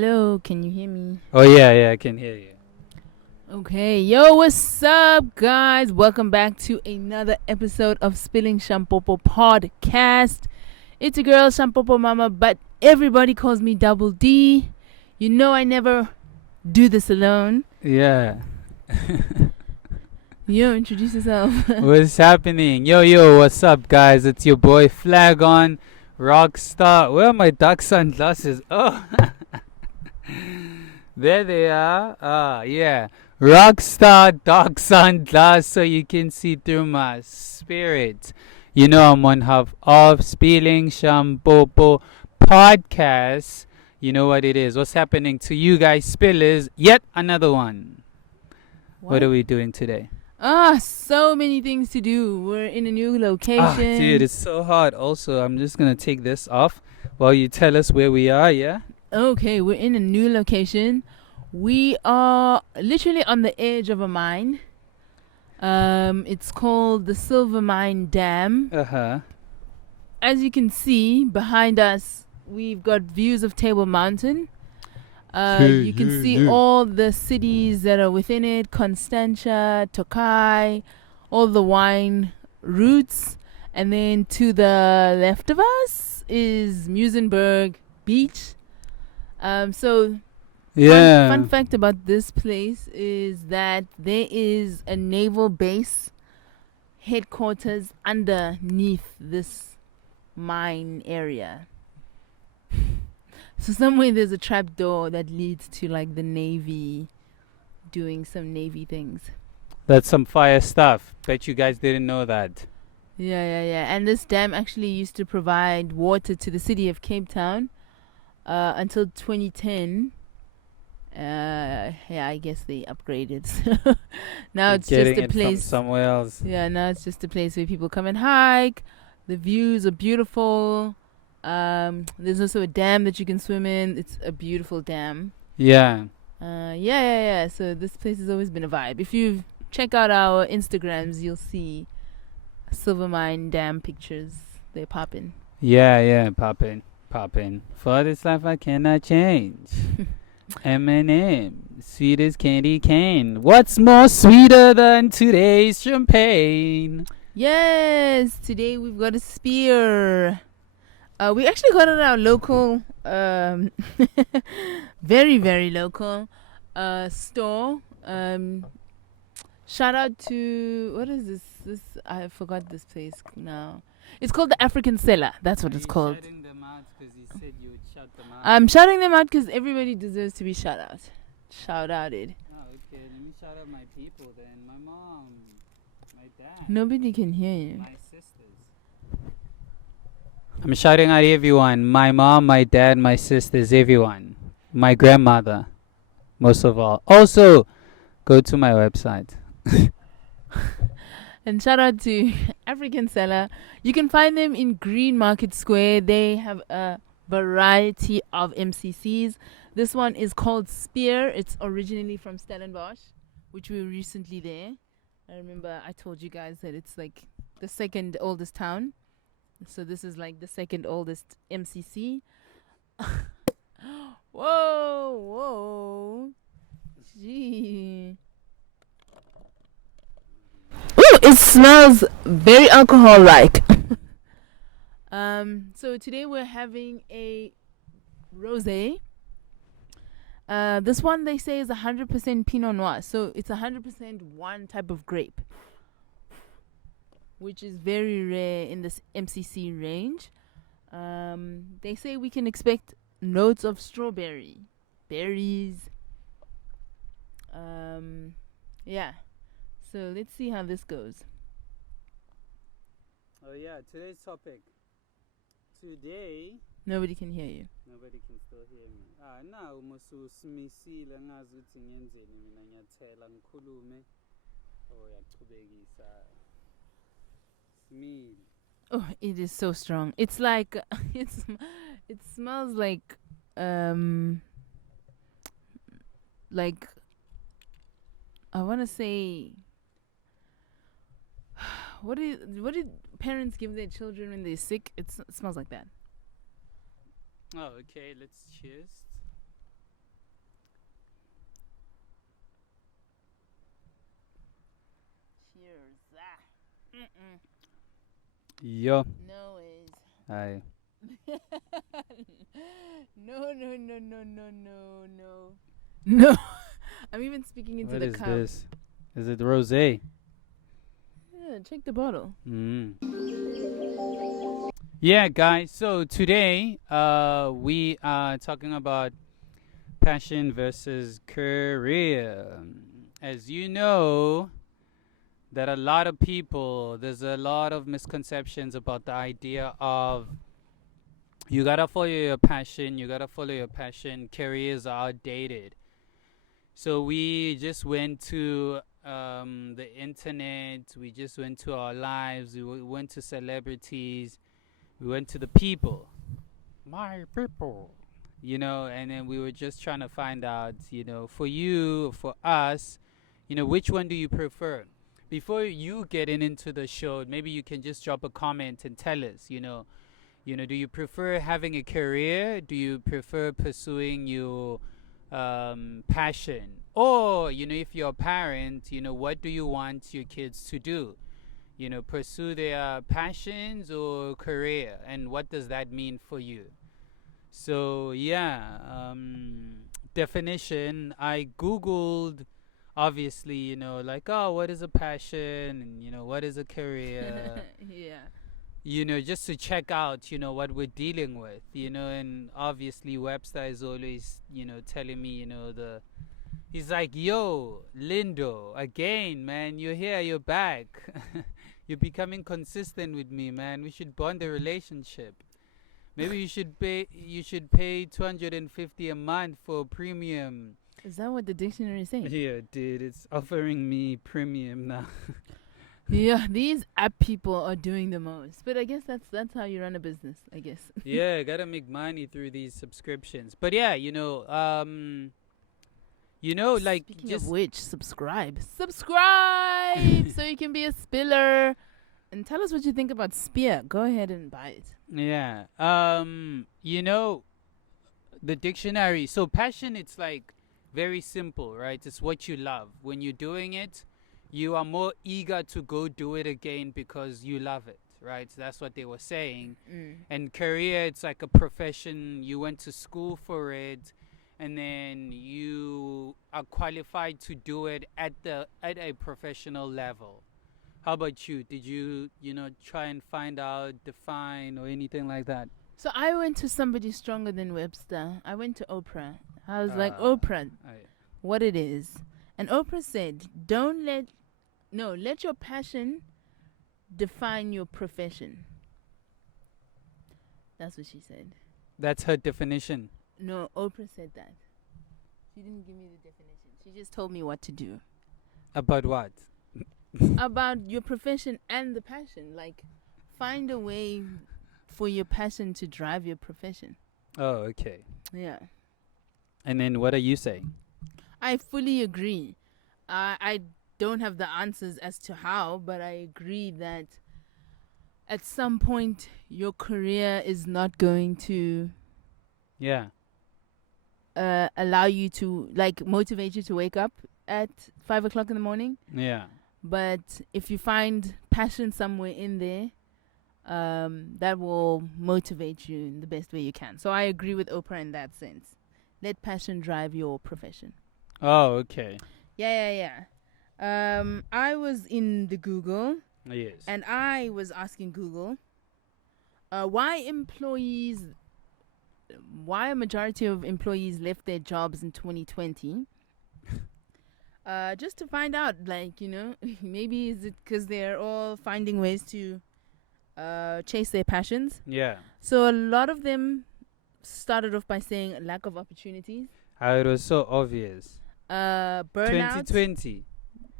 Hello, can you hear me? Oh yeah, I can hear you. Okay, yo, what's up, guys? Welcome back to another episode of Spilling Shampopo podcast. It's a girl, Shampopo Mama, but everybody calls me Double D. You know I never do this alone. Yeah. Yo, introduce yourself. What's happening? Yo, what's up, guys? It's your boy Flagon, Rockstar. Where are my dark sunglasses? Oh, there they are. Yeah. Rockstar dark sunglasses so you can see through my spirit. You know I'm one half of Spilling Shampopo podcast. You know what it is. What's happening to you guys, spillers? Yet another one. What are we doing today? So many things to do. We're in a new location. Dude, it's so hard. Also, I'm just going to take this off while you tell us where we are, yeah? Okay, we're in a new location. We are literally on the edge of a mine. It's called the Silver Mine Dam. Uh-huh. As you can see behind us, we've got views of Table Mountain. You can see all the cities that are within it: Constantia, Tokai, all the wine routes. And then to the left of us is Musenberg Beach. Fun fact about this place is that there is a naval base headquarters underneath this mine area. So somewhere there's a trap door that leads to like the Navy doing some Navy things. That's some fire stuff. Bet you guys didn't know that. Yeah. And this dam actually used to provide water to the city of Cape Town until 2010. I guess they upgraded. Now it's just a place somewhere else. Yeah, now it's just a place where people come and hike. The views are beautiful. There's also a dam that you can swim in. It's a beautiful dam. Yeah. So this place has always been a vibe. If you check out our Instagrams, you'll see Silver Mine Dam pictures. They're popping. Yeah, popping. For this life I cannot change. M&M, sweet as candy cane. What's more sweeter than today's champagne? Yes, today we've got a spear. We actually got it at our local, very, very local store. Shout out to, what is this? I forgot this place now. It's called the African Cellar. That's what it's called. Shouting them out because you said you would shout them out. I'm shouting them out because everybody deserves to be shout outed. Oh, okay. Let me shout out my people then. My mom, my dad. Nobody can hear you. My sisters. I'm shouting out everyone. My mom, my dad, my sisters, everyone. My grandmother, most of all. Also, go to my website. And shout out to African Cellar. You can find them in Green Market Square. They have a variety of MCCs. This one is called Spear. It's originally from Stellenbosch, which we were recently there. I remember I told you guys that it's like the second oldest town. So this is like the second oldest MCC. Whoa. Gee. Ooh, it smells very alcohol-like. So today we're having a rosé. This one they say is 100% Pinot Noir. So it's 100% one type of grape, which is very rare in this MCC range. They say we can expect notes of strawberry, berries. So let's see how this goes. Oh yeah, today's topic. Today, Nobody can hear you. nobody can still hear me. Now mususimisile ngazuthi ngenzeni mina ngiyathela ngikhulume. Oh yachubekisa. Smile. Oh, it is so strong. It's like it smells like I want to say, what did parents give their children when they're sick? It smells like that. Oh, okay, let's cheers. Yo. No ways. Aye. No. No. I'm even speaking into What the is cup. this? Is it rosé? Yeah, check the bottle. Yeah, guys. So today, we are talking about passion versus career. As you know, that a lot of people, there's a lot of misconceptions about the idea of you gotta follow your passion. You gotta follow your passion. Careers are outdated. So we just went to the internet. We just went to our lives. We went to celebrities. We went to the people. My people. And then we were just trying to find out, for you, for us, which one do you prefer? Before you getting into the show, maybe you can just drop a comment and tell us, do you prefer having a career? Do you prefer pursuing your passion? Or, if you're a parent, what do you want your kids to do? Pursue their passions or career? And what does that mean for you? So, yeah, definition, I Googled, obviously, what is a passion? And, what is a career? Yeah. Just to check out, what we're dealing with, and obviously Webster is always, telling me, he's like, yo, Lindo, again, man, you're here, you're back. You're becoming consistent with me, man. We should bond a relationship. Maybe you should pay $250 a month for premium. Is that what the dictionary is saying? Yeah, dude, it's offering me premium now. Yeah, these app people are doing the most. But I guess that's how you run a business, I guess. Yeah, gotta make money through these subscriptions. But yeah, like Speaking just of which, subscribe so you can be a spiller. And tell us what you think about Spear. Go ahead and buy it. yeah, the dictionary. So passion, it's like very simple, right? It's what you love. When you're doing it, you are more eager to go do it again because you love it, right? So that's what they were saying. And career, it's like a profession. You went to school for it, and then you are qualified to do it at a professional level. How about you? Did you try and find out, define, or anything like that? So I went to somebody stronger than Webster. I went to Oprah. I was like, Oprah, what it is. And Oprah said, let your passion define your profession. That's what she said. That's her definition. No, Oprah said that. She didn't give me the definition. She just told me what to do. About what? About your profession and the passion. Like, find a way for your passion to drive your profession. Oh, okay. Yeah. And then what are you saying? I fully agree. I don't have the answers as to how, but I agree that at some point your career is not going to allow you to, like, motivate you to wake up at 5 o'clock in the morning. Yeah. But if you find passion somewhere in there, that will motivate you in the best way you can. So I agree with Oprah in that sense. Let passion drive your profession. Oh, okay. Yeah. I was in the Google. Yes. And I was asking Google, why a majority of employees left their jobs in 2020? Just to find out, maybe is it because they're all finding ways to chase their passions? Yeah. So a lot of them started off by saying lack of opportunities. It was so obvious. Burnout. 2020.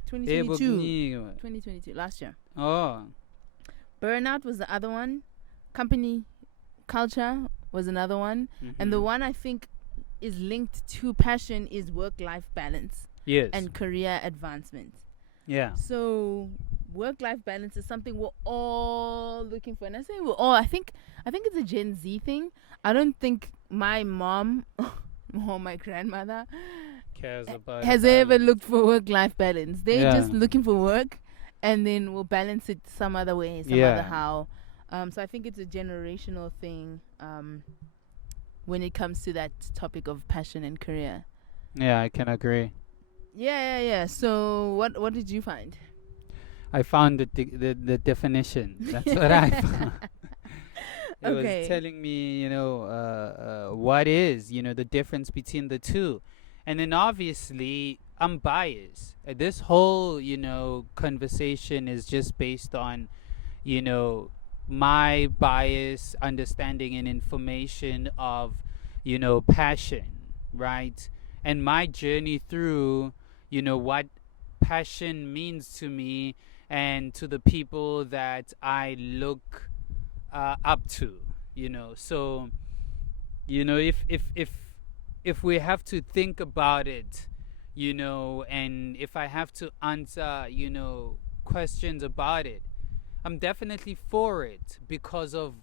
2022, last year. Oh. Burnout was the other one. Company culture was another one. Mm-hmm. And the one I think is linked to passion is work-life balance. Yes. And career advancement. Yeah. So work-life balance is something we're all looking for. And I say we're all, I think it's a Gen Z thing. I don't think my mom or my grandmother cares about has ever looked for work-life balance. They're just looking for work and then we'll balance it some other way, some other how. So I think it's a generational thing when it comes to that topic of passion and career. Yeah, I can agree. Yeah. So what did you find? I found the definition. That's what I found. It Okay. was telling me, what is, the difference between the two. And then obviously, I'm biased. This whole, conversation is just based on, my bias, understanding, and information of, passion, right? And my journey through, what passion means to me and to the people that I look up to, So, if we have to think about it, and if I have to answer, questions about it, I'm definitely for it because of,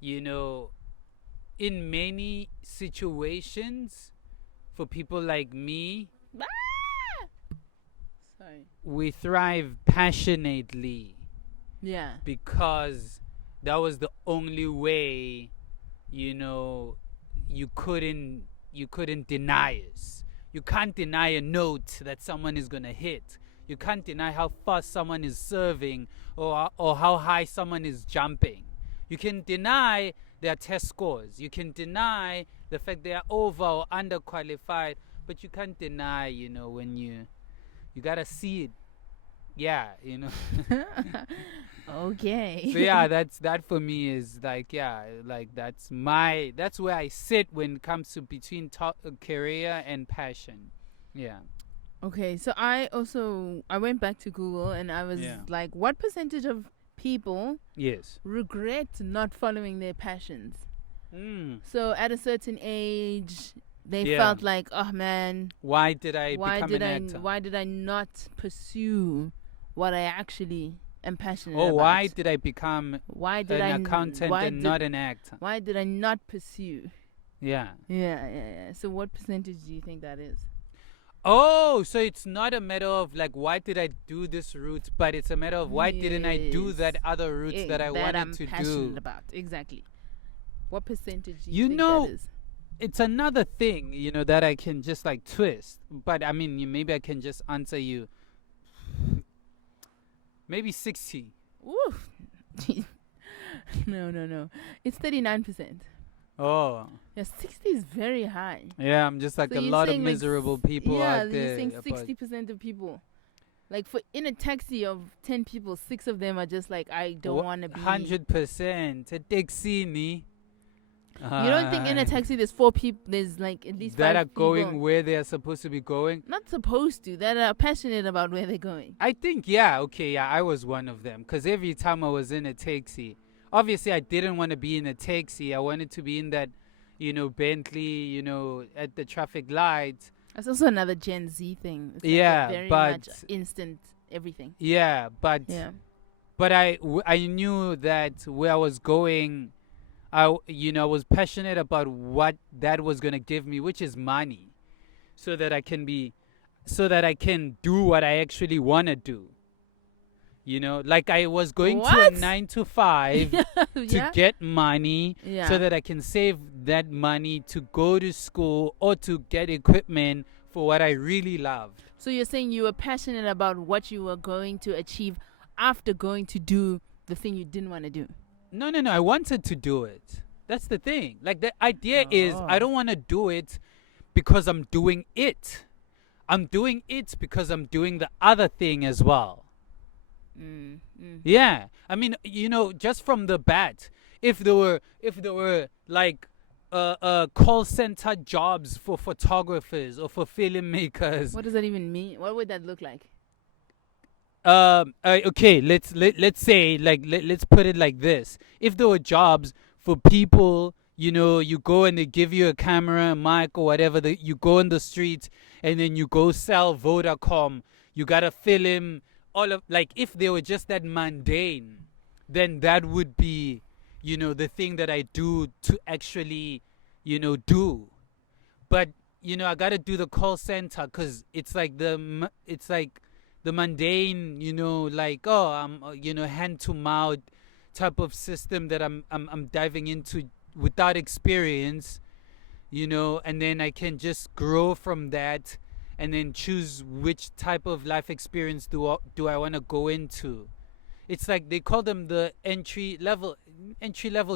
in many situations, for people like me, Sorry. we thrive passionately. Yeah. Because that was the only way, you couldn't deny us. You can't deny a note that someone is gonna hit. You can't deny how fast someone is serving or how high someone is jumping. You can deny their test scores. You can deny the fact they are over or underqualified, but you can't deny, when you gotta see it. Yeah, Okay. So yeah, that for me is like, that's where I sit when it comes to between career and passion. Yeah. Okay, so I went back to Google and I was like, what percentage of people regret not following their passions? So at a certain age, they felt like, oh man, why did I become an actor? Why did I not pursue what I actually am passionate about? Why did I become an accountant and not an actor? Why did I not pursue? Yeah. So what percentage do you think that is? Oh, so it's not a matter of like, why did I do this route, but it's a matter of why didn't I do that other route that I wanted to do? That I'm passionate about. Exactly. What percentage do you think that is? It's another thing, that I can just like twist. But I mean, maybe I can just answer you. Maybe 60. Oof. No. It's 39%. Oh. Yeah, 60 is very high. Yeah, I'm just like a lot of miserable people out there. Yeah, you're saying 60% of people. Like in a taxi of 10 people, 6 of them are just like, I don't want to be. 100%. A taxi ni. You don't think in a taxi there's 4 people, there's like at least 5 that are people going where they are supposed to be going? Not supposed to, that are passionate about where they're going. I think, I was one of them. Because every time I was in a taxi, obviously I didn't want to be in a taxi. I wanted to be in that, Bentley, at the traffic lights. That's also another Gen Z thing. It's very much instant everything. Yeah, but I knew that where I was going, I was passionate about what that was going to give me, which is money, so that I can do what I actually want to do. Like I was going to a 9 to 5 to get money so that I can save that money to go to school or to get equipment for what I really loved. So you're saying you were passionate about what you were going to achieve after going to do the thing you didn't want to do. No. I wanted to do it. That's the thing. Like the idea is I don't want to do it because I'm doing it. I'm doing it because I'm doing the other thing as well. Yeah. I mean, just from the bat, if there were like call center jobs for photographers or for filmmakers. What does that even mean? What would that look like? Okay, let's say, like, let's put it like this. If there were jobs for people, you go and they give you a camera, a mic, or whatever, you go in the streets and then you go sell Vodacom, you gotta film all of, like, if they were just that mundane, then that would be, the thing that I do to actually, do. But, I gotta do the call center because it's like the the mundane, like, oh, I'm, hand to mouth type of system that I'm diving into without experience, and then I can just grow from that and then choose which type of life experience do I want to go into. It's like they call them the entry level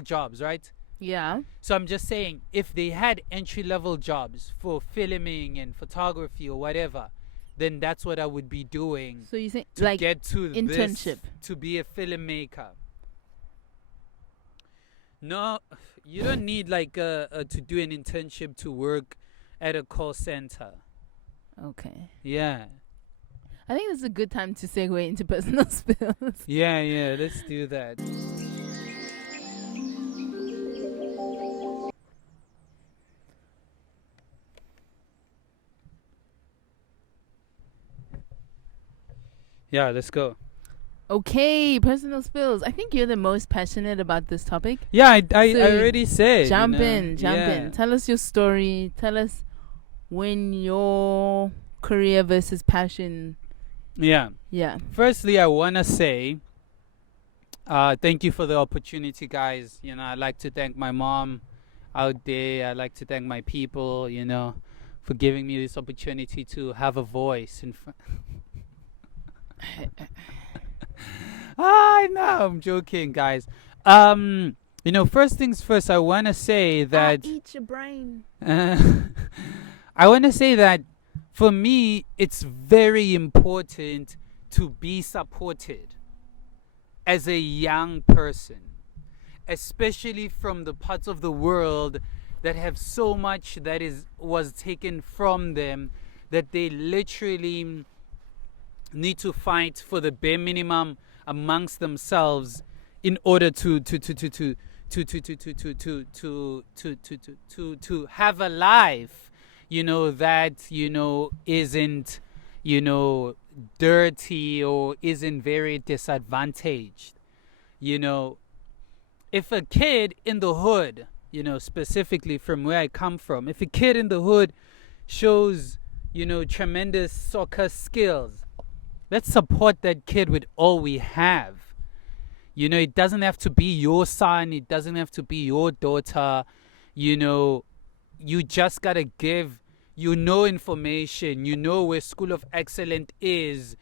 jobs, right? Yeah. So I'm just saying, if they had entry level jobs for filming and photography or whatever, then that's what I would be doing. So you think to like get to internship to be a filmmaker. No, you don't need like to do an internship to work at a call center. Okay. Yeah. I think it's a good time to segue into personal spills. Yeah, let's do that. Yeah, let's go. Okay, personal spills. I think you're the most passionate about this topic. Yeah, I So already said. Jump Yeah. in. Tell us your story. Tell us when your career versus passion. Yeah. Yeah. Firstly, I want to say thank you for the opportunity, guys. I'd like to thank my mom out there. I'd like to thank my people, for giving me this opportunity to have a voice in front. I know, I'm joking, guys. First things first, I want to say that eat your brain. I want to say that for me, it's very important to be supported as a young person, especially from the parts of the world that have so much that was taken from them, that they literally need to fight for the bare minimum amongst themselves in order to have a life, that isn't dirty or isn't very disadvantaged. If a kid in the hood, specifically from where I come from, if a kid in the hood shows tremendous soccer skills, let's support that kid with all we have. It doesn't have to be your son. It doesn't have to be your daughter. You just got to give, information. Where School of Excellence is.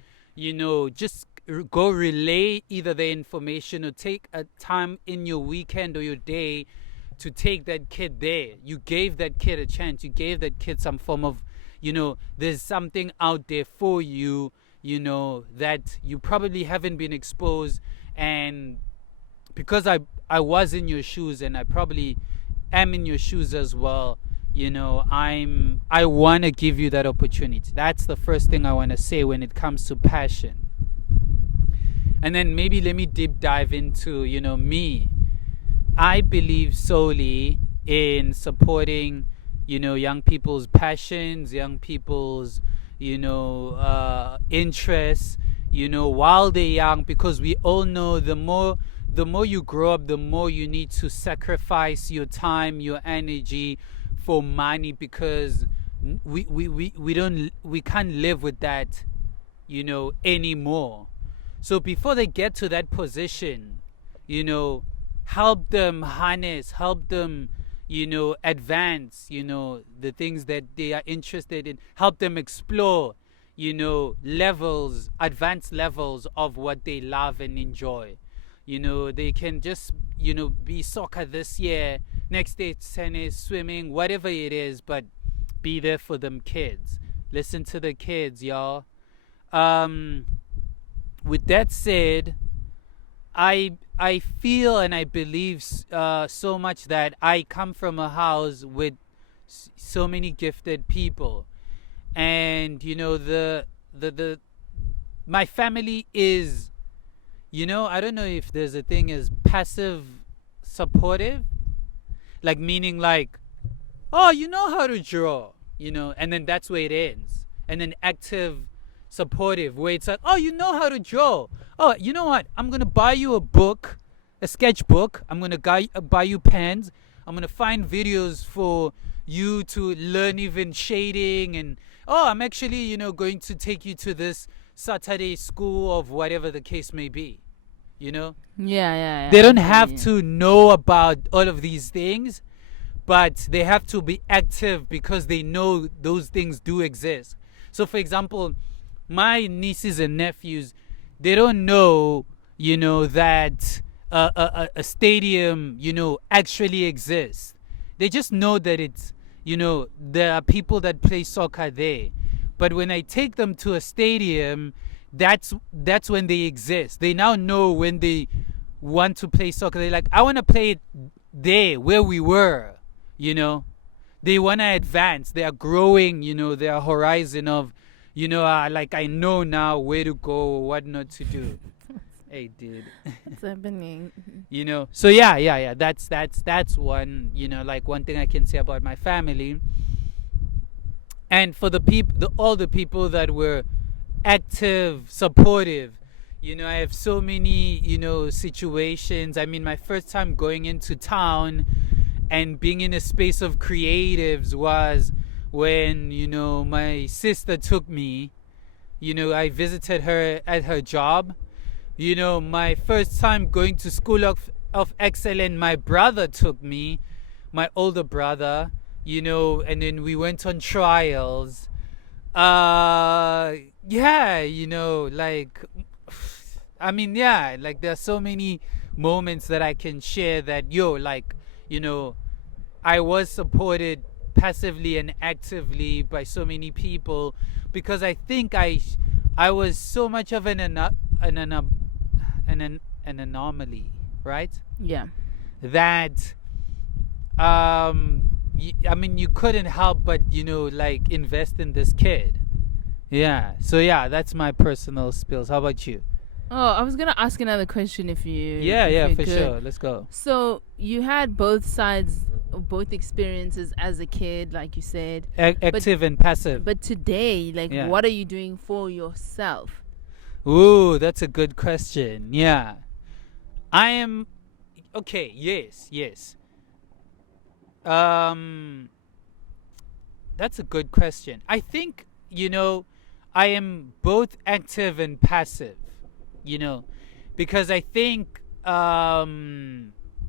Just go relay either the information or take a time in your weekend or your day to take that kid there. You gave that kid a chance. You gave that kid some form of, there's something out there for you, that you probably haven't been exposed. And because I was in your shoes, and I probably am in your shoes as well, I want to give you that opportunity. That's the first thing I want to say when it comes to passion. And then maybe let me deep dive into, me. I believe solely in supporting, young people's passions, young people's, interests, while they're young, because we all know the more you grow up, the more you need to sacrifice your time, your energy for money, because we can't live with that, anymore. So before they get to that position, help them harness, help them, advance, the things that they are interested in, help them explore, advanced levels of what they love and enjoy. They can just, be soccer this year, next day tennis, swimming, whatever it is, but be there for them kids. Listen to the kids, y'all. With that said, I feel and I believe so much that I come from a house with so many gifted people, and my family is, I don't know if there's a thing as passive supportive, like meaning like, oh, you know how to draw, and then that's where it ends, and then active supportive, where it's like, oh, you know how to draw. Oh, you know what? I'm going to buy you a book, a sketchbook. I'm going to buy you pens. I'm going to find videos for you to learn even shading. And, oh, I'm actually, going to take you to this Saturday school of whatever the case may be. Yeah. They don't have to know about all of these things, but they have to be active because they know those things do exist. So, for example, my nieces and nephews, they don't know, that a stadium, actually exists. They just know that it's, there are people that play soccer there. But when I take them to a stadium, that's when they exist. They now know when they want to play soccer. They're like, I want to play it there where we were, They want to advance. They are growing, their horizon of, like I know now where to go, what not to do. Hey, dude. What's happening? So yeah. That's one, like one thing I can say about my family. And for all the people that were active, supportive, I have so many, situations. I mean, my first time going into town and being in a space of creatives was when, my sister took me. I visited her at her job. My first time going to School of Excellence, my brother took me, my older brother, and then we went on trials. Like, like there are so many moments that I can share that, I was supported passively and actively by so many people because I think I was so much of an anomaly, right? Yeah. That you couldn't help but like invest in this kid. Yeah. So yeah, that's my personal spills. How about you? Oh, I was gonna ask another question if you. Yeah, for sure. Let's go. So you had both sides, both experiences as a kid, like you said, active and passive. But today, what are you doing for yourself? Ooh, that's a good question. Yeah, I am. Okay. Yes. That's a good question. I think I am both active and passive. Because I think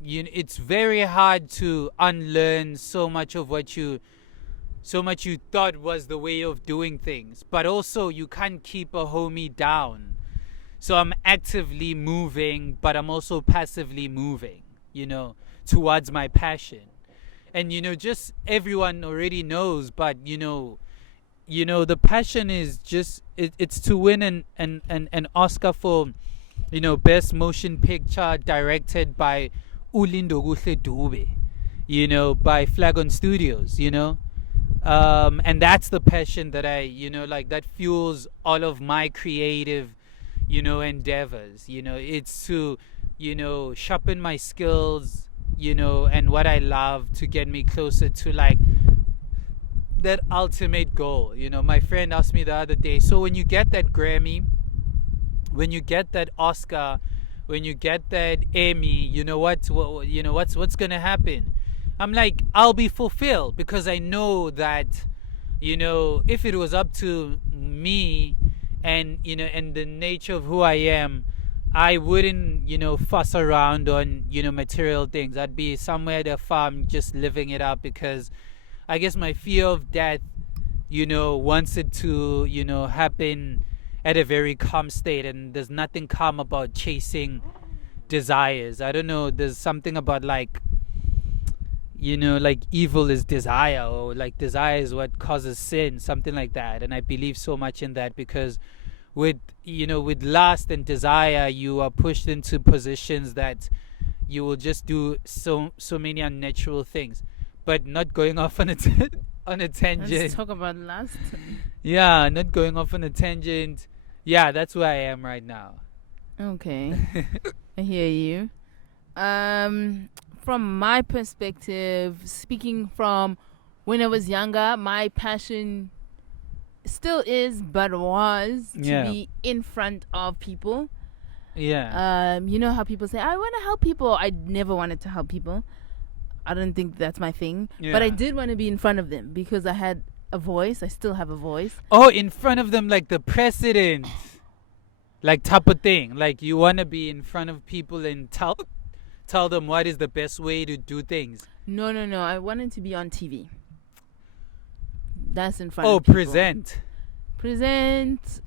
it's very hard to unlearn so much you thought was the way of doing things, but also you can't keep a homie down. So I'm actively moving, but I'm also passively moving, towards my passion. And just everyone already knows, but the passion is just it's to win an Oscar for best motion picture directed by Ulindo Guhle Dube, by Flagon Studios, and that's the passion that I that fuels all of my creative endeavors. It's to sharpen my skills, and what I love to get me closer to like that ultimate goal. My friend asked me the other day, so when you get that Grammy, when you get that Oscar, when you get that Emmy, what's gonna happen? I'm like, I'll be fulfilled because I know that if it was up to me and and the nature of who I am, I wouldn't fuss around on material things. I'd be somewhere at a farm just living it up because I guess my fear of death wants it to happen at a very calm state, and there's nothing calm about chasing desires. I don't know, there's something about like evil is desire, or like desire is what causes sin, something like that. And I believe so much in that because with lust and desire, you are pushed into positions that you will just do so many unnatural things. But not going off on a tangent. Let's talk about lust. Yeah, not going off on a tangent. Yeah, that's where I am right now. Okay. I hear you. From my perspective, speaking from when I was younger, my passion still is, but was, to be in front of people. Yeah. You know how people say, I want to help people. I never wanted to help people. I don't think that's my thing. Yeah. But I did want to be in front of them because I had a voice. I still have a voice. Oh, in front of them like the president. Like type of thing. Like you want to be in front of people and tell them what is the best way to do things. No. I wanted to be on TV. That's in front Oh, of people. present.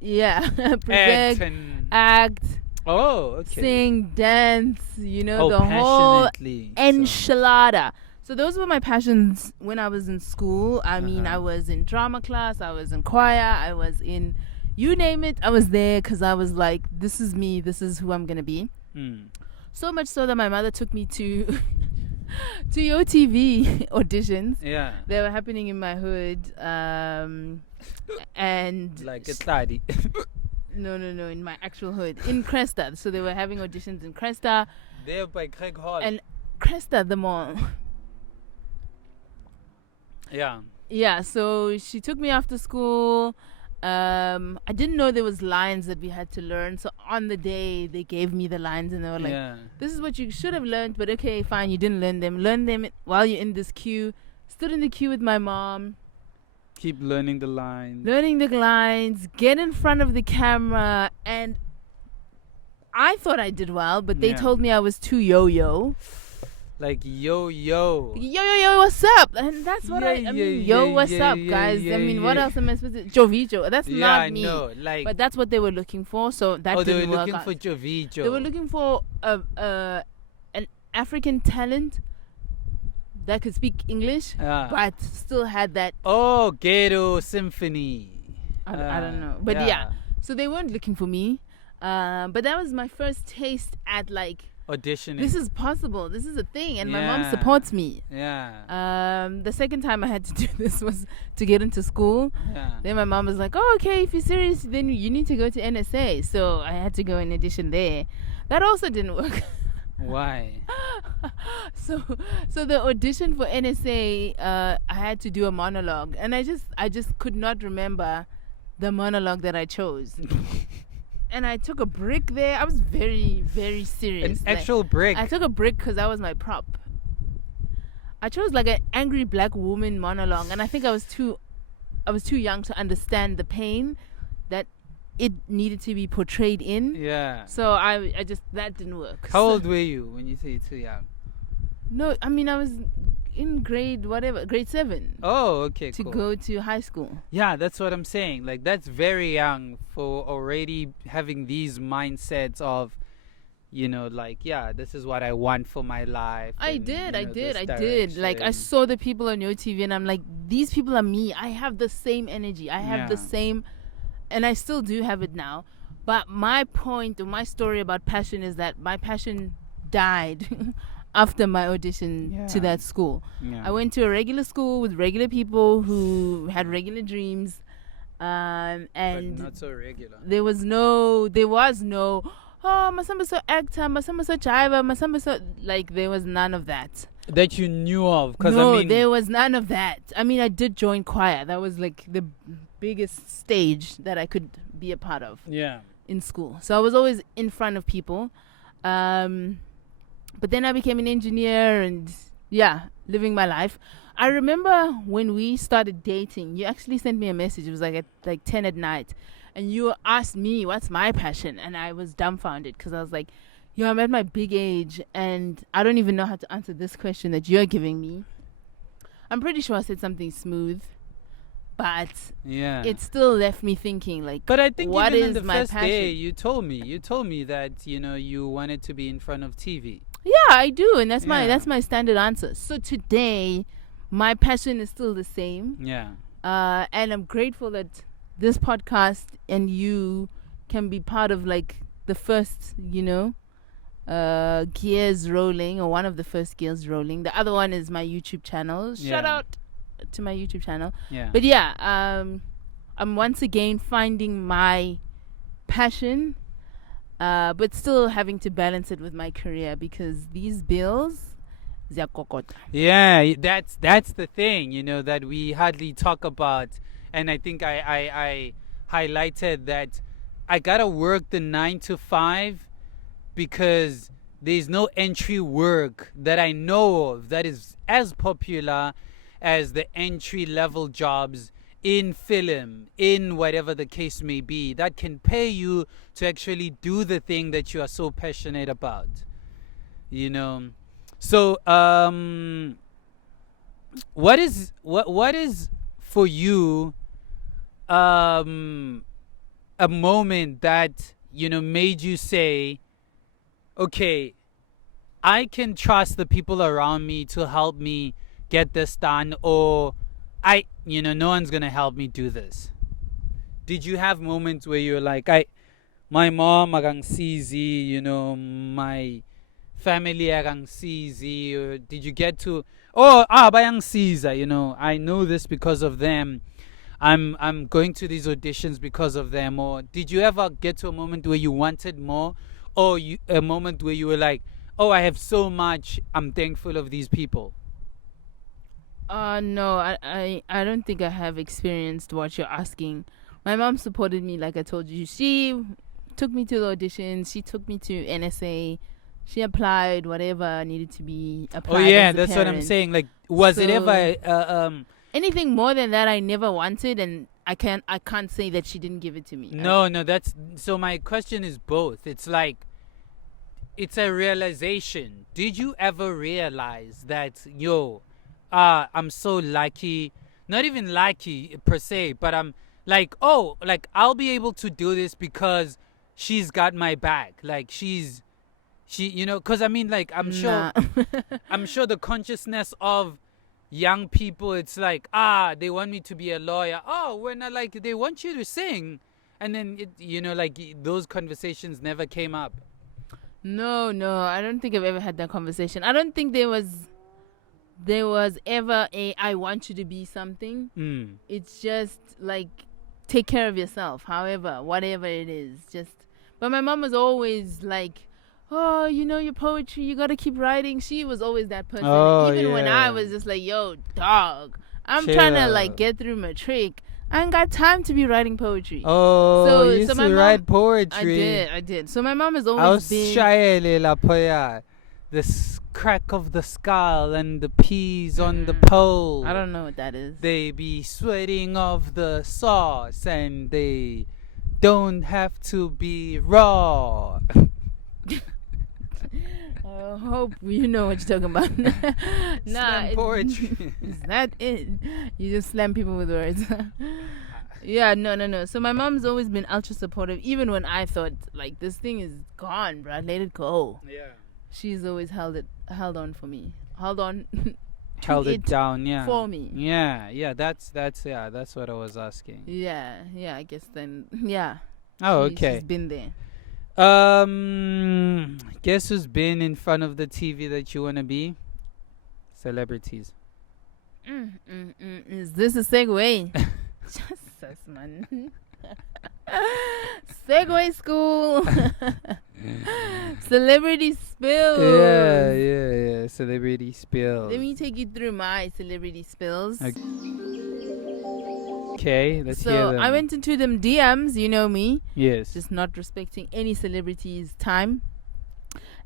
Yeah. Act Present. Act. Oh, okay. Sing, dance, Oh, the whole passionately. enchilada. So those were my passions when I was in school. I mean, Uh-huh. I was in drama class, I was in choir, I was in, you name it, I was there because I was like, this is me, this is who I'm going to be. So much so that my mother took me to to OTV auditions. Yeah. They were happening in my hood. And Like a study. no, in my actual hood. In Cresta. So they were having auditions in Cresta. There by Craig Hall. And Cresta, the mall. Yeah. Yeah, so she took me after school. I didn't know there was lines that we had to learn. So on the day, they gave me the lines and they were like, this is what you should have learned, but okay, fine, you didn't learn them. Learn them while you're in this queue. Stood in the queue with my mom. Keep learning the lines. Learning the lines, get in front of the camera, and I thought I did well, but they told me I was too yo-yo. Like yo. Yo, what's up? And that's what I mean, what's up, guys? I mean, what else am I supposed to... Jovijo, that's not me. No, like, but that's what they were looking for, so that didn't work out. They were looking for Jovijo. They were looking for an African talent that could speak English, but still had that... Oh, Ghetto Symphony. I don't know. But yeah, so they weren't looking for me. But that was my first taste at like... auditioning. This is possible. This is a thing. And my mom supports me. Yeah. The second time I had to do this was to get into school. Yeah. Then my mom was like, oh, okay, if you're serious, then you need to go to NSA. So I had to go and audition there. That also didn't work. Why? So the audition for NSA, I had to do a monologue. And I just could not remember the monologue that I chose. And I took a brick there. I was very, very serious. An actual brick. I took a brick because that was my prop. I chose like an angry black woman monologue, and I think I was too young to understand the pain that it needed to be portrayed in. Yeah. So I just, that didn't work. How old were you when you say you're too young? No, I mean I was in grade 7. Oh, okay, to cool. go to high school. Yeah, that's what I'm saying. Like, that's very young for already having these mindsets of, like, yeah, this is what I want for my life. I did. Like, I saw the people on your TV and I'm like, these people are me. I have the same energy. I have the same, and I still do have it now. But my point or my story about passion is that my passion died after my audition to that school. I went to a regular school with regular people who had regular dreams, and but not so regular. There was no oh, Masamba so actor, Masamba so jiva, Masamba so, like, there was none of that that you knew of. There was none of that. I mean, I did join choir. That was like the biggest stage that I could be a part of in school, so I was always in front of people. But then I became an engineer and, living my life. I remember when we started dating, you actually sent me a message. It was like at 10 at night. And you asked me, what's my passion? And I was dumbfounded because I was like, I'm at my big age and I don't even know how to answer this question that you're giving me. I'm pretty sure I said something smooth, but it still left me thinking, like, but I think what even is on the my first passion? day you told me that, you wanted to be in front of TV. Yeah, I do, and that's my standard answer. So today, my passion is still the same. Yeah. And I'm grateful that this podcast and you can be part of like the first, gears rolling, or one of the first gears rolling. The other one is my YouTube channel. Shout out to my YouTube channel. Yeah. But I'm once again finding my passion. But still having to balance it with my career because these bills, they're kokota. Yeah, that's the thing, that we hardly talk about. And I think I highlighted that I gotta work the 9 to 5 because there's no entry work that I know of that is as popular as the entry level jobs in film, in whatever the case may be, that can pay you to actually do the thing that you are so passionate about. You know, so what is for you a moment that made you say, okay, I can trust the people around me to help me get this done, or no one's gonna help me do this? Did you have moments where you're like, my mom agang CZ, my family agang CZ, or did you get to, bayang CZ, I know this because of them. I'm going to these auditions because of them. Or did you ever get to a moment where you wanted more, or a moment where you were like, oh, I have so much, I'm thankful of these people? No, I don't think I have experienced what you're asking. My mom supported me, like I told you. She took me to the auditions. She took me to NSA. She applied whatever needed to be applied. Oh yeah, as a that's what I'm parent. saying. Like, was it ever anything more than that I never wanted, and I can't say that she didn't give it to me. No, that's so my question is both. It's like, it's a realization. Did you ever realize that, I'm so lucky, not even lucky per se, but I'm like, I'll be able to do this because she's got my back. Like, she, because I mean, like, I'm sure the consciousness of young people, it's like, they want me to be a lawyer. Oh, we're not, like, they want you to sing. And then, like, those conversations never came up. No, I don't think I've ever had that conversation. I don't think there was ever a I want you to be something. It's just like, take care of yourself, however, whatever it is. But my mom was always like, oh, your poetry, you gotta keep writing. She was always that person. Even when I was just like, yo, dog, I'm trying to like get through matric. I ain't got time to be writing poetry. Oh, so you used to write poetry. I did. So my mom has always been... The crack of the skull and the peas on the pole. I don't know what that is. They be sweating of the sauce and they don't have to be raw. I hope you know what you're talking about. Slam poetry. Is that it? You just slam people with words. Yeah, no. So my mom's always been ultra supportive, even when I thought, like, this thing is gone, bruh, let it go. Yeah. She's always held on for me. Held it down, yeah. For me. Yeah, that's what I was asking. Yeah, I guess then, yeah. Oh, okay. She's been there. Guess who's been in front of the TV that you want to be? Celebrities. Is this a segue? Jesus, man. Segue school. Celebrity spills. Yeah. Celebrity spills. Let me take you through my celebrity spills. Okay, let's hear them. So I went into them DMs, you know me. Yes. Just not respecting any celebrity's time.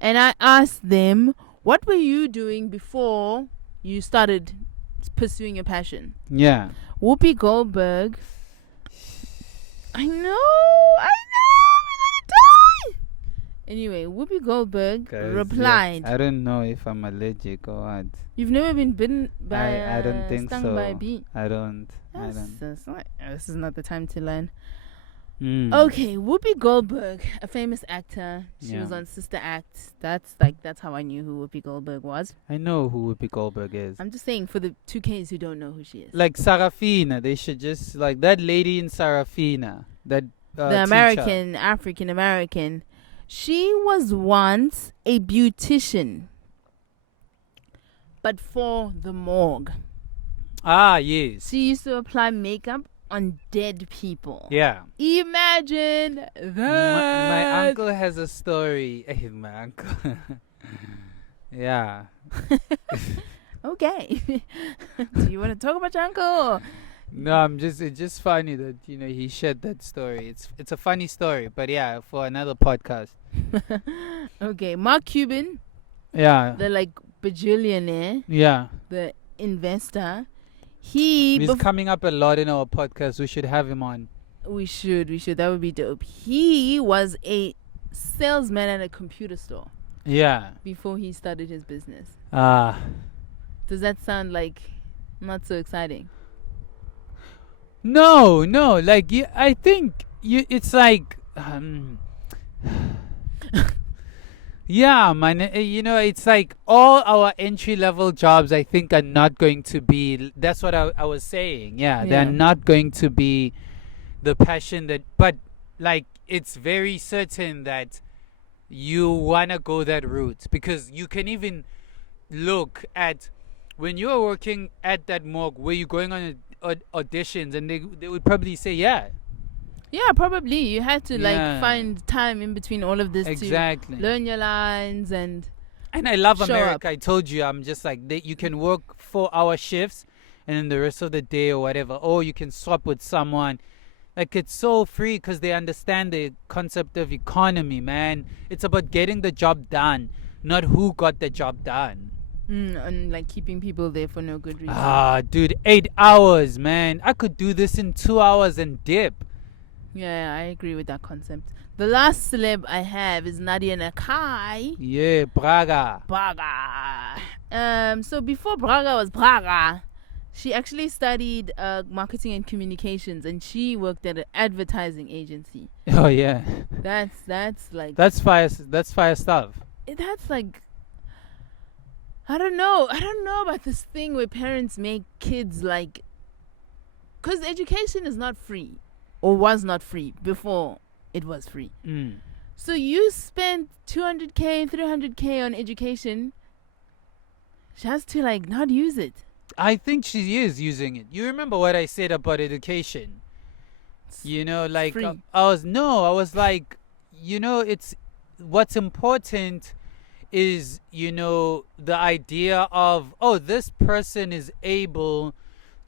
And I asked them, what were you doing before you started pursuing your passion? Yeah. Whoopi Goldberg. I know. Anyway, Whoopi Goldberg replied. Yeah, I don't know if I'm allergic or what. You've never been bitten by I don't think stung so. by a bee? I don't. This is not the time to learn. Okay, Whoopi Goldberg, a famous actor. She was on Sister Act. That's how I knew who Whoopi Goldberg was. I know who Whoopi Goldberg is. I'm just saying for the 2Ks who don't know who she is. Like Sarafina, they should just, like that lady in Sarafina, that the American, African American. She was once a beautician, but for the morgue. Ah, yes. She used to apply makeup on dead people. Yeah. Imagine that. My uncle has a story. My uncle. Yeah. Okay. Do you want to talk about your uncle? No, it's just funny that he shared that story. It's a funny story, but yeah, for another podcast. Okay, Mark Cuban. Yeah. The like bajillionaire. Yeah. The investor. He's coming up a lot in our podcast. We should have him on. We should. That would be dope. He was a salesman at a computer store. Yeah. Before he started his business. Does that sound like not so exciting? No. Like, I think it's like, yeah, man. It's like all our entry-level jobs, I think, are not going to be. That's what I was saying. Yeah, they're not going to be the passion that. But like, it's very certain that you wanna go that route, because you can even look at when you are working at that morgue where you're going on auditions, and they would probably say, yeah, probably you had to like find time in between all of this to learn your lines. And I love America. I told you, I'm just like, you can work 4-hour shifts and then the rest of the day or whatever, or you can swap with someone. Like, it's so free because they understand the concept of economy, man. It's about getting the job done, not who got the job done. And like keeping people there for no good reason. Dude, 8 hours, man. I could do this in 2 hours and dip. Yeah, I agree with that concept. The last celeb I have is Nadia Nakai. Yeah, Braga. So before Braga was Braga, she actually studied marketing and communications, and she worked at an advertising agency. Oh yeah. That's fire. That's fire stuff. That's like, I don't know about this thing where parents make kids like, because education is not free, or was not free before it was free. So you spend 200K, 300K on education just to like not use it. I think she is using it. You remember what I said about education? Like, I was like, it's what's important is, the idea of, this person is able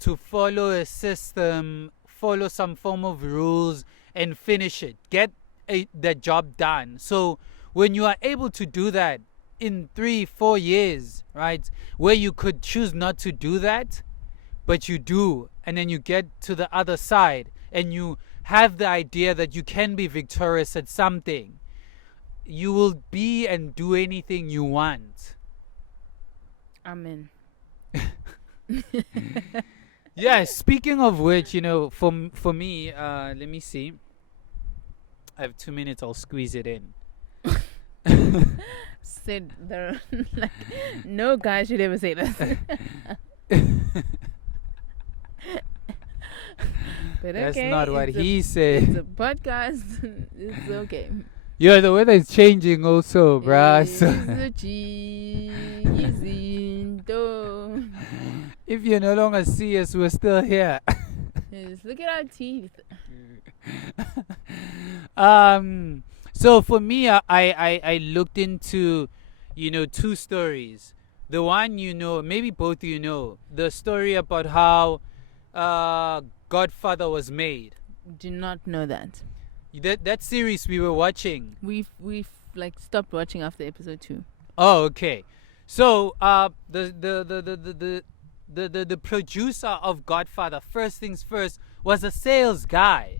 to follow a system, follow some form of rules, and finish it, get the job done. So when you are able to do that in 3-4 years, right, where you could choose not to do that, but you do, and then you get to the other side and you have the idea that you can be victorious at something, you will be and do anything you want. Amen. Yeah, speaking of which, for me, let me see. I have 2 minutes, I'll squeeze it in. Said there, like, no guy should ever say this. But that's okay, not what he said. It's a podcast. It's okay. Yeah, the weather is changing also, bruh. If you no longer see us, we're still here. Just look at our teeth. So for me, I looked into, 2 stories. The one, maybe both the story about how Godfather was made. Do not know that. That series we were watching. We've like stopped watching after episode 2. Oh, okay. So the producer of Godfather, first things first, was a sales guy,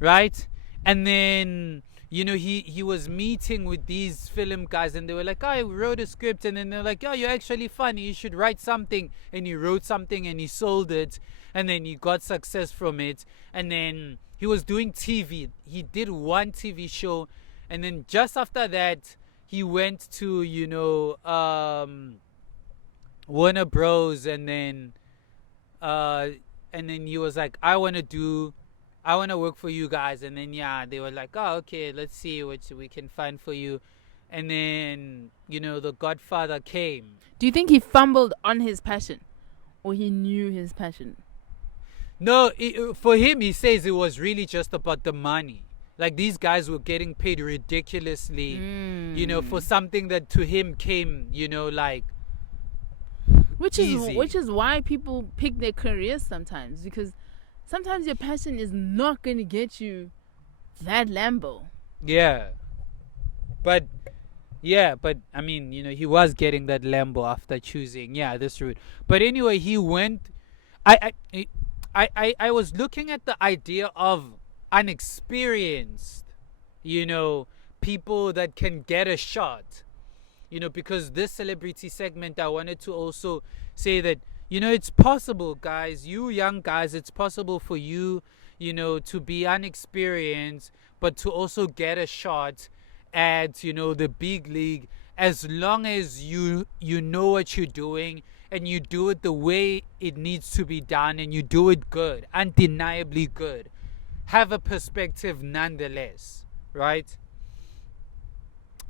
right? And then he was meeting with these film guys, and they were like, I wrote a script, and then they're like, you're actually funny, you should write something. And he wrote something and he sold it, and then he got success from it. And then he was doing TV. He did one TV show, and then just after that he went to Warner Bros, and then he was like, I want to work for you guys. And then they were like, oh, okay, let's see what we can find for you. And then The Godfather came. Do you think he fumbled on his passion, or he knew his passion? No, for him, he says it was really just about the money. Like, these guys were getting paid ridiculously, for something that to him came, like, which easy. Which is why people pick their careers sometimes, because sometimes your passion is not going to get you that Lambo. Yeah. But I mean, he was getting that Lambo after choosing, this route. But anyway, he went, I was looking at the idea of unexperienced, you know, people that can get a shot. You know, because this celebrity segment, I wanted to also say that, you know, it's possible, guys, you young guys, it's possible for you, you know, to be unexperienced, but to also get a shot at, you know, the big league, as long as you know what you're doing and you do it the way it needs to be done and you do it good, undeniably good. Have a perspective nonetheless, right?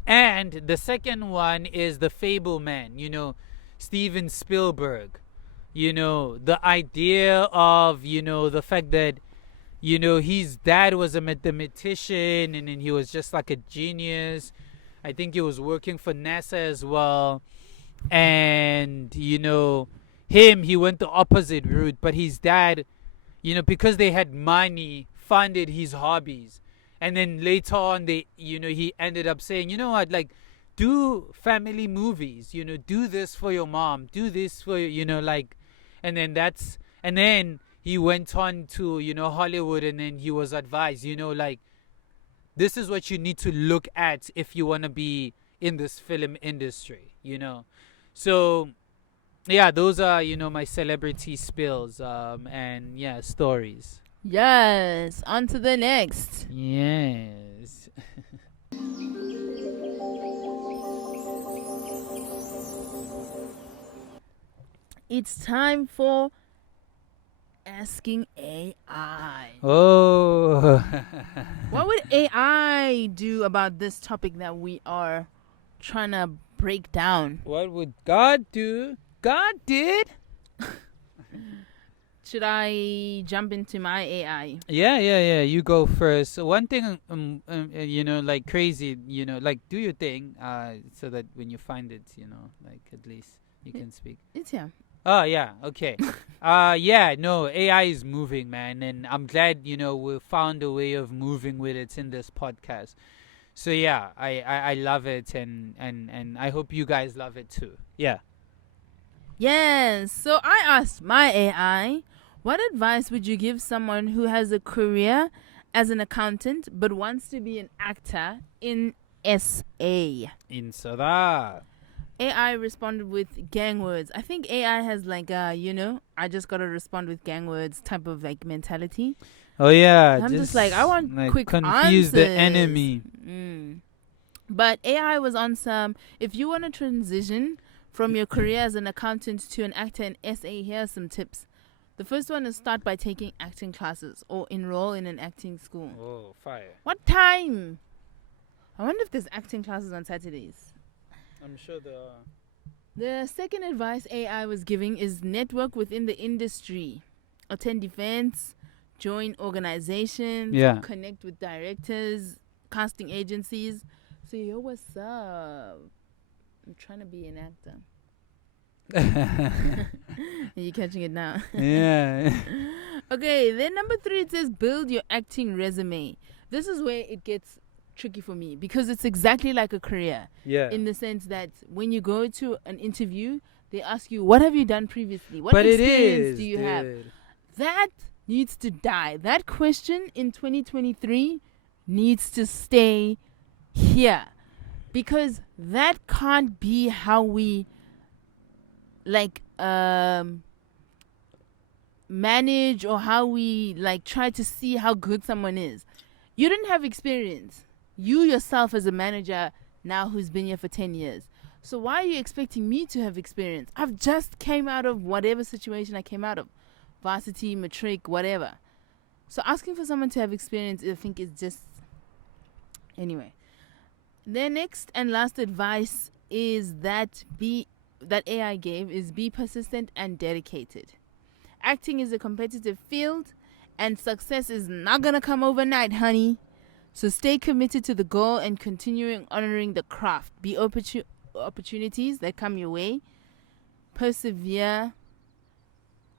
And the second one is the Fableman, you know, Steven Spielberg. You know, the idea of, you know, the fact that, you know, his dad was a mathematician and then he was just like a genius. I think he was working for NASA as well. And, you know, he went the opposite route. But his dad, you know, because they had money, funded his hobbies. And then later on, he ended up saying, you know what, like, do family movies, you know, do this for your mom, do this for, you know, like, and then he went on to, you know, Hollywood, and then he was advised, you know, like, this is what you need to look at if you want to be in this film industry, you know. So, yeah, those are, you know, my celebrity spills, and yeah, stories. Yes, on to the next. Yes. It's time for asking AI. Oh. What would AI do about this topic that we are trying to break down? What would God do? God did. Should I jump into my AI? Yeah. You go first. So one thing, you know, like crazy, you know, like do your thing, so that when you find it, you know, like at least you can speak. It's here. Oh yeah, okay. Yeah, no, AI is moving, man, and I'm glad, you know, we found a way of moving with it in this podcast. So yeah, I love it, and I hope you guys love it too. Yeah. Yes. So I asked my AI, what advice would you give someone who has a career as an accountant but wants to be an actor in SA? Insada. AI responded with gang words. I think AI has like you know, I just gotta respond with gang words type of like mentality. Oh yeah, I'm just like, I want like quick confuse the answers. enemy. But AI was on some, if you want to transition from your career as an accountant to an actor in SA, here are some tips. The first one is start by taking acting classes or enroll in an acting school. Oh, fire. What time? I wonder if there's acting classes on Saturdays. I'm sure there are. The second advice AI was giving is network within the industry. Attend events, join organizations, connect with directors, casting agencies. So, yo, what's up? I'm trying to be an actor. Are you catching it now? Yeah. Okay, then number 3, it says build your acting resume. This is where it gets tricky for me because it's exactly like a career. Yeah. In the sense that when you go to an interview, they ask you, what have you done previously? What experience do you have? That needs to die. That question in 2023 needs to stay here because that can't be how we like manage or how we like try to see how good someone is. You didn't have experience. You yourself as a manager now who's been here for 10 years. So why are you expecting me to have experience? I've just came out of whatever situation I came out of. Varsity, matric, whatever. So asking for someone to have experience, I think is just... Anyway. The next and last advice is that AI gave is be persistent and dedicated. Acting is a competitive field and success is not going to come overnight, honey. So stay committed to the goal and continuing honoring the craft. Be opportunities that come your way. Persevere.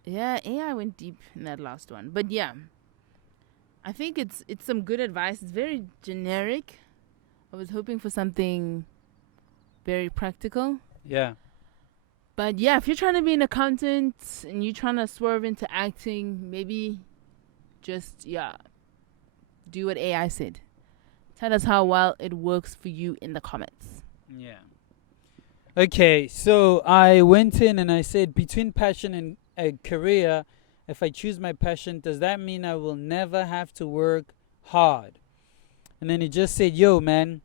Yeah, AI went deep in that last one. But yeah, I think it's some good advice. It's very generic. I was hoping for something very practical. Yeah. But yeah, if you're trying to be an accountant and you're trying to swerve into acting, maybe just, do what AI said. Tell us how well it works for you in the comments. Yeah. Okay, so I went in and I said, between passion and a career, if I choose my passion, does that mean I will never have to work hard? And then he just said, yo, man,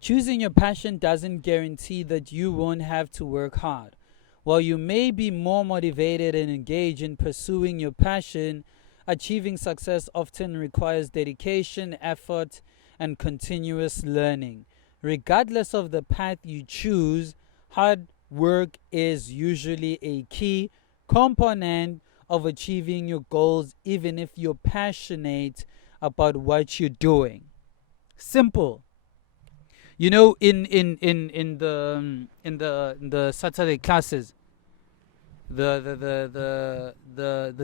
choosing your passion doesn't guarantee that you won't have to work hard. While you may be more motivated and engaged in pursuing your passion, achieving success often requires dedication, effort, and continuous learning. Regardless of the path you choose, hard work is usually a key component of achieving your goals, even if you're passionate about what you're doing. Simple. You know, in the Saturday classes, the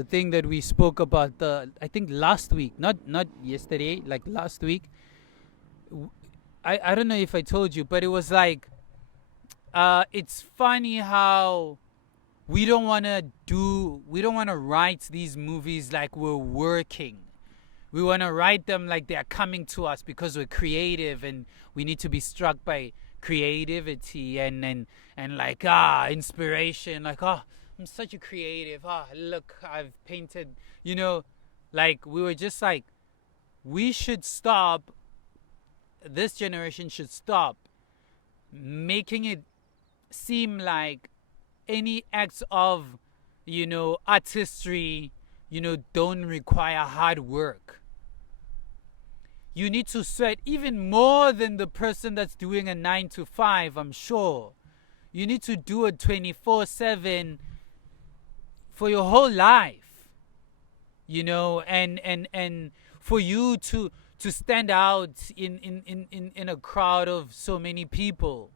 thing that we spoke about, I think last week, not yesterday, like last week. I don't know if I told you, but it was like, it's funny how we don't want to write these movies like we're working. We want to write them like they're coming to us because we're creative and we need to be struck by creativity and like inspiration. Like, I'm such a creative. Look, I've painted. Like we were just like, we should stop. This generation should stop making it seem like any acts of, artistry, don't require hard work. You need to sweat even more than the person that's doing a 9 to 5, I'm sure. You need to do it 24/7 for your whole life. And for you to stand out in a crowd of so many people.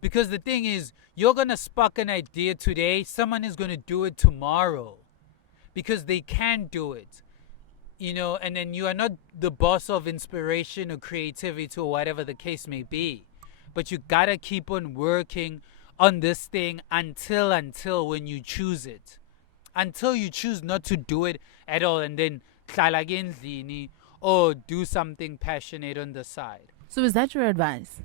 Because the thing is, you're going to spark an idea today, someone is going to do it tomorrow. Because they can do it. And then you are not the boss of inspiration or creativity or whatever the case may be. But you got to keep on working on this thing until when you choose it. Until you choose not to do it at all and then or do something passionate on the side. So is that your advice?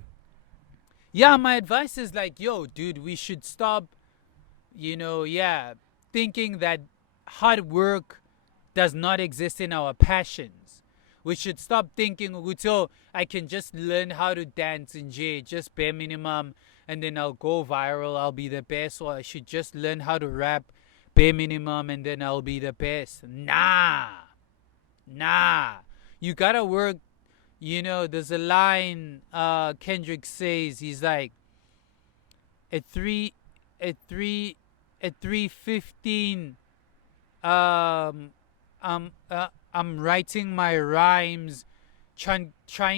Yeah, my advice is like, yo, dude, we should stop, thinking that hard work does not exist in our passions. We should stop thinking, I can just learn how to dance in J, just bare minimum, and then I'll go viral, I'll be the best, or I should just learn how to rap bare minimum and then I'll be the best. Nah. You gotta work. There's a line Kendrick says. He's like, at 3:15, I'm writing my rhymes, trying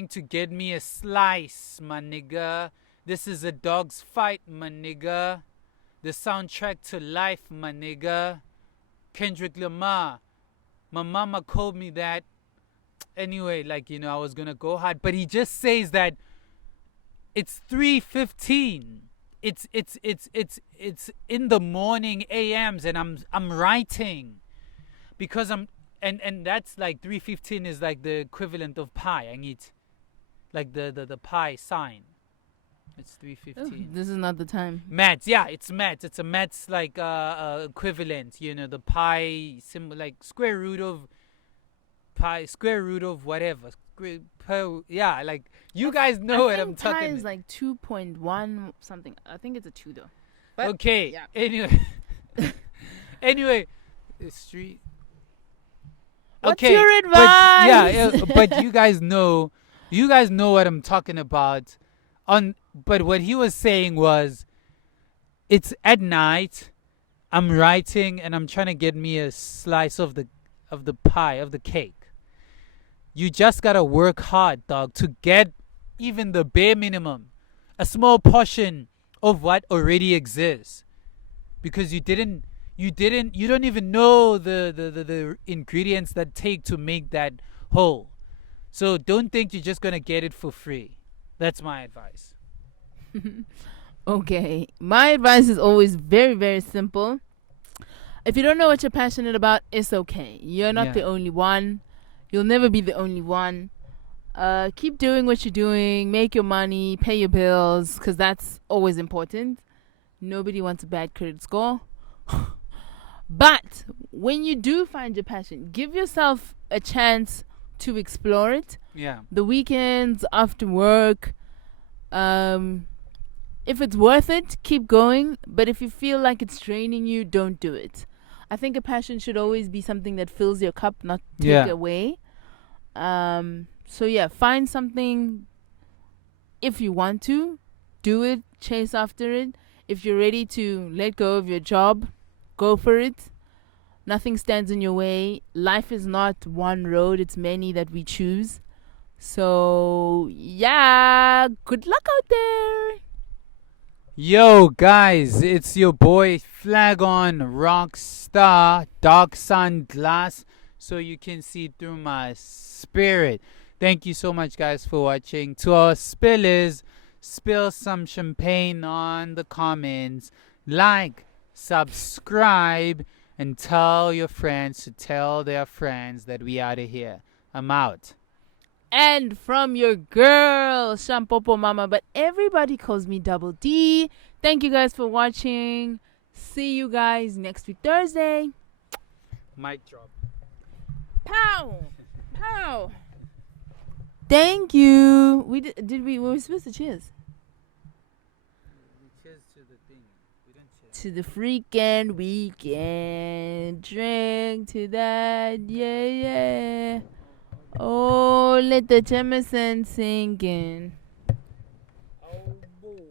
to get me a slice, my nigga. This is a dog's fight, my nigga. The soundtrack to life, my nigga. Kendrick Lamar. My mama called me that. Anyway, I was gonna go hard, but he just says that it's 3:15. It's in the morning AMs, and I'm writing because and that's like 3:15 is like the equivalent of pi. I need like the pi sign. It's 3:15. This is not the time. Maths, yeah, it's maths. It's a maths like equivalent. The pi symbol, like square root of whatever. Yeah, like you guys know what I'm talking. Pi is like 2.1 something. I think it's a 2 though. But okay. Yeah. Anyway, it's 3. What's okay, your advice? But you guys know what I'm talking about. But what he was saying was, it's at night, I'm writing and I'm trying to get me a slice of the pie, of the cake. You just gotta work hard, dog, to get even the bare minimum, a small portion of what already exists. Because you don't even know the ingredients that take to make that whole. So don't think you're just gonna get it for free. That's my advice. Okay. My advice is always very, very simple. If you don't know what you're passionate about, it's okay. You're not the only one. You'll never be the only one. Keep doing what you're doing. Make your money. Pay your bills. Because that's always important. Nobody wants a bad credit score. But when you do find your passion, give yourself a chance to explore it. Yeah. The weekends, after work. If it's worth it, keep going. But if you feel like it's draining you, don't do it. I think a passion should always be something that fills your cup, not take away. So yeah, find something. If you want to, do it. Chase after it. If you're ready to let go of your job, go for it. Nothing stands in your way. Life is not one road, it's many that we choose. So yeah, good luck out there. Yo, guys, it's your boy Flagon, Rockstar, Dark Sunglass, so you can see through my spirit. Thank you so much, guys, for watching. To our spillers, spill some champagne on the comments, like, subscribe, and tell your friends to tell their friends that we out of here. I'm out. And from your girl, Shampopo Mama, but everybody calls me Double D. Thank you guys for watching. See you guys next week, Thursday. Mic drop. Pow! Pow! Thank you. We were supposed to cheers. Cheers to the thing. We didn't cheers. To the freaking weekend. Drink to that. Yeah, yeah. Oh, let the Jameson sink in. Oh, boy.